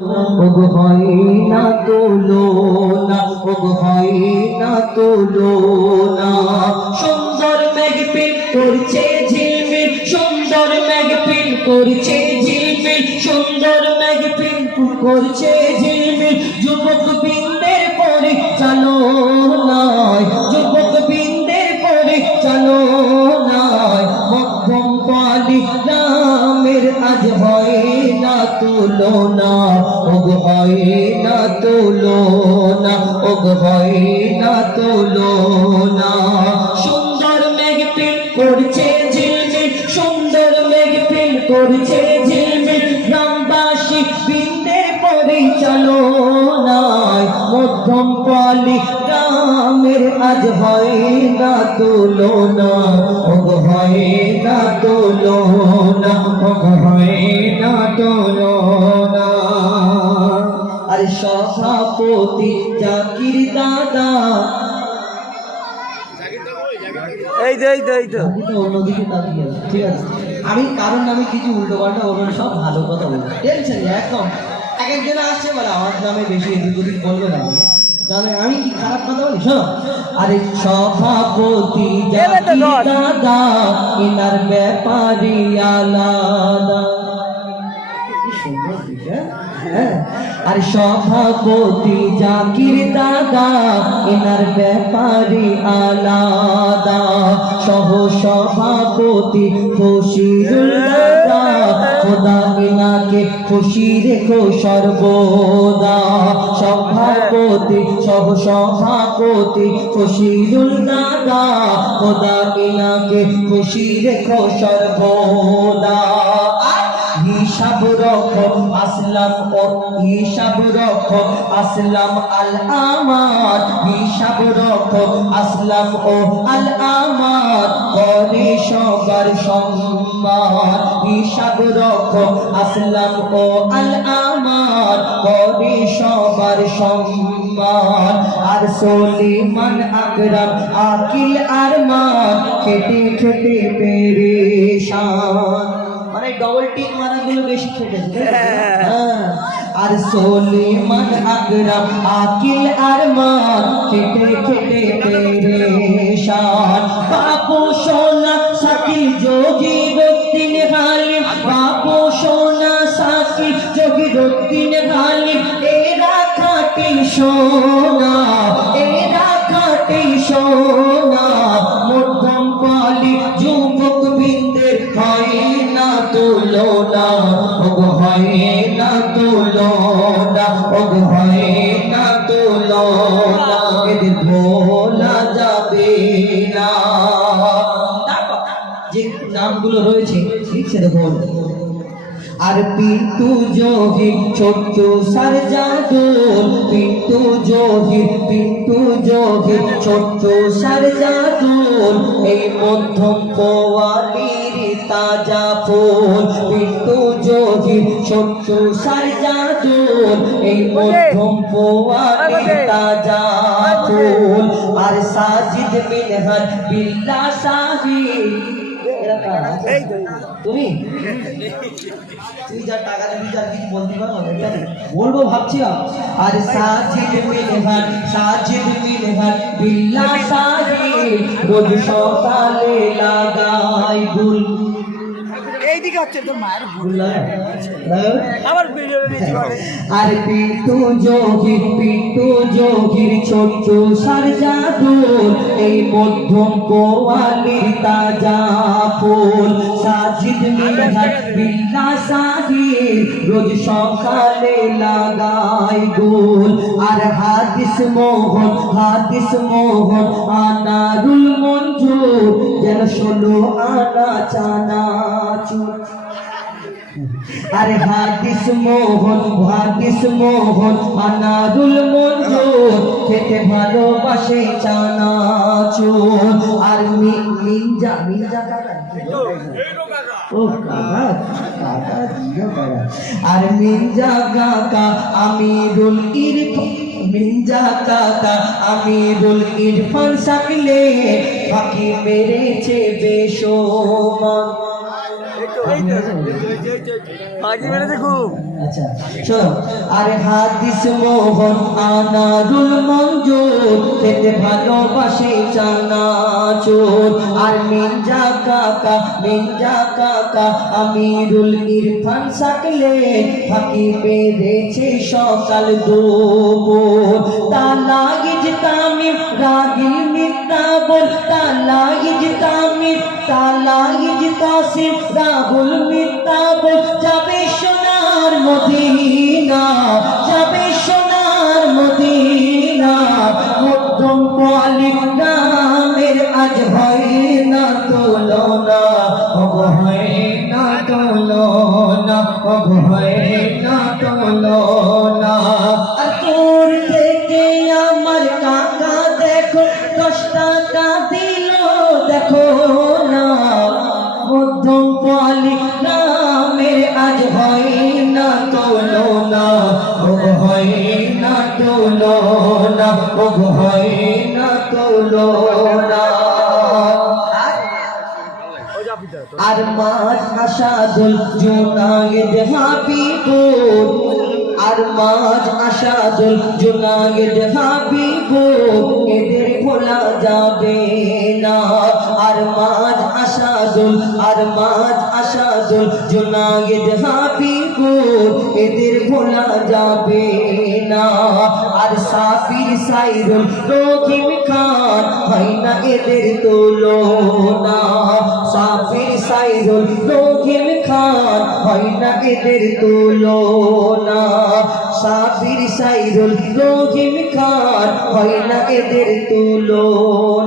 ওগো হয় না তুলনা, ওগো হয় না তুলনা। সুন্দর মেঘপিল করছে ঝিলমিল, সুন্দর মেঘপিল করছে ঝিলমিল, সুন্দর মেঘপিল করছে ঝিলমিল। যুবক বৃন্দের পরিচালনায়, যুবক বৃন্দের পরিচালনায় মধ্যম পালি নামের আজ হয় না তুলনা। ওগো হয় না তুলনা, ওগো হয় না তুলনা। সুন্দর মেঘপিল করছে ঝিলমিল, সুন্দর মেঘপিল করছে ঝিলমিল। গ্রামবাসী বৃন্দের পরিচালনায় মধ্যম পালি গ্রামের আজ হয় না তুলনা। ওগো হয় না তুলনা, ওগো হয় না তুলনা। আর সভাপতি জাকির দাদা, অন্যদিকে তাকিয়ে আছে, ঠিক আছে। আমি কারণ আমি কিছু উল্টো পাল্টা বলবো না, সব ভালো কথা বলবো, টেনশন নেই একদম। এক একজন আসছে বলে আমার নামে বেশি এদিক ওদিক বলবে না, তাহলে আমি কি খারাপ কথা বলি? শোনো, আরে সভাপতি জাকির দাদা এনার ব্যাপারই আলাদা। কি সুন্দর দিকে, হ্যাঁ। আর সভাপতি জাকির দাদা এনার ব্যাপারে আলাদা। সহ সভাপতি খুশিরুল দাদা, খোদা এনাকে খুশি রেখো সর্বদা। সভাপতি সহ সভাপতি খুশিরুল দাদা, খোদা এনাকে খুশি রেখো সর্বদা। হিসাব রক্ষক আসলাম ও হিসাব রক্ষক আসলাম আল আমাত, হিসাব রক্ষক আসলাম ও আল আমাত করে সবার সম্মান। হিসাব রক্ষক আসলাম ও আল আমাত করে সবার সম্মান। আর সলিমান আকরাম আকিল আরমান খেটে খেটে পেরেশান, মানে ডবল টিক মারাগুলো বেশি খেটেছে। আর সলিমান আকরাম আকিল আরমান খেটে খেটে পেরেশান। বাপু সোনা সাকিল জহিরুদ্দিন গালিব, বাপু সোনা সাকিল জহিরুদ্দিন গালিব এরা খাঁটি সোনা, এরা খাঁটি সোনা। মধ্যম পালি যুবক বৃন্দের হয় না তুলনা, ওগো হয় না তুলনা, ওগো হয় না তুলনা। এদের ভোলা যাবে না। যে নামগুলো রয়েছে ঠিক সে দেখো। আর পিন্টু জহির ছোট্ট সারজাদুল, পিন্টু জহির, পিন্টু জহির ছোট্ট সারজাদুল এই মধ্যম পোয়ালির তাজা ফুল। পিন্টু জহির ছোট্ট সারজাদুল এই মধ্যম পোয়ালির তাজা ফুল। আর সাজিদ মিনহাজ বিল্লাহ সাহিব, তুমি তুই যা টাকা দিবি যা কিছু বলতে পারো বলবো ভাবছিলাম। আর সাজিদ মিনহাজ, সাজিদ মিনহাজ বিল্লাহ সাহিব রোজ সকালে লাগাই গুল। এইদিকে হচ্ছে তোর মায়ের ভুল আমার ভিডিও নিচে করে। আর পিন্টু জহির, পিন্টু জহির ছোট্ট সারজাদুল এই মধ্যম পোয়ালির তাজা ফুল। সাজিদ মিনহাজ বিল্লাহ সাহিব রোজ সকালে লাগাই গুল। আর হাদিস মোহন, হাদিস মোহন আনারুল মঞ্জুর যেন 16 আনা চানাচুর। আরে হাদিস মোহন, হাদিস মোহন আনারুল মঞ্জুর খেতে ভালোবাসে চানাচুর। আর মির্জা, মির্জা কাকা ও কাকা, কাকা দিও কাকা। আর মির্জা কাকা আমিরুল ইরফান, মির্জা কাকা আমিরুল ইরফান সাকলে ফাঁকি মেরেছে বেশমান। আচ্ছা শোনো, আরে হাদিস মোহন আনারুল মঞ্জুর খেতে ভালোবাসে চানাচুর, আর মির্জা কাকা আমিরুল ইরফান সাকলে ফাঁকি মেরেছে সকাল দুপুর। তালাইজ তামিম রাগিল মিত্তাবর, তালাইজ তামিম তালাইজ কাসিম রাহুল মিত্তাবর, যাবে সোনার মদিনা, যাবে সোনার মদিনা। মধ্যম কোয়ালি নামের আজ হয় না তুলনা, হয় না তুলনা, হয় না তুলনা। আর তোর থেকে আমার কাকা দেখো 10 টাকা দিল দেখো না। মধ্যম কোয়ালি নামের আজ হয় না তুলনা, হয় না তুলনা, হয় না তুলনা। আর মাঝ আসাদুল জুনায়েদ হাবিবুর, আর মাঝ আসাদুল জুনায়েদ হাবিবুর, এদের ভোলা যাবে না। আর মাঝ আসাদুল জুনায়েদ হাবিবুর, এদের ভোলা যাবে না। আর সাফির সাইরুল রহিম খান, হয় না এদের তুলনা। সাফির সাইরুল রহিম খান, হয় না এদের তুলনা। সাফির সাইরুল রহিম খান, হয় না এদের তুলনা।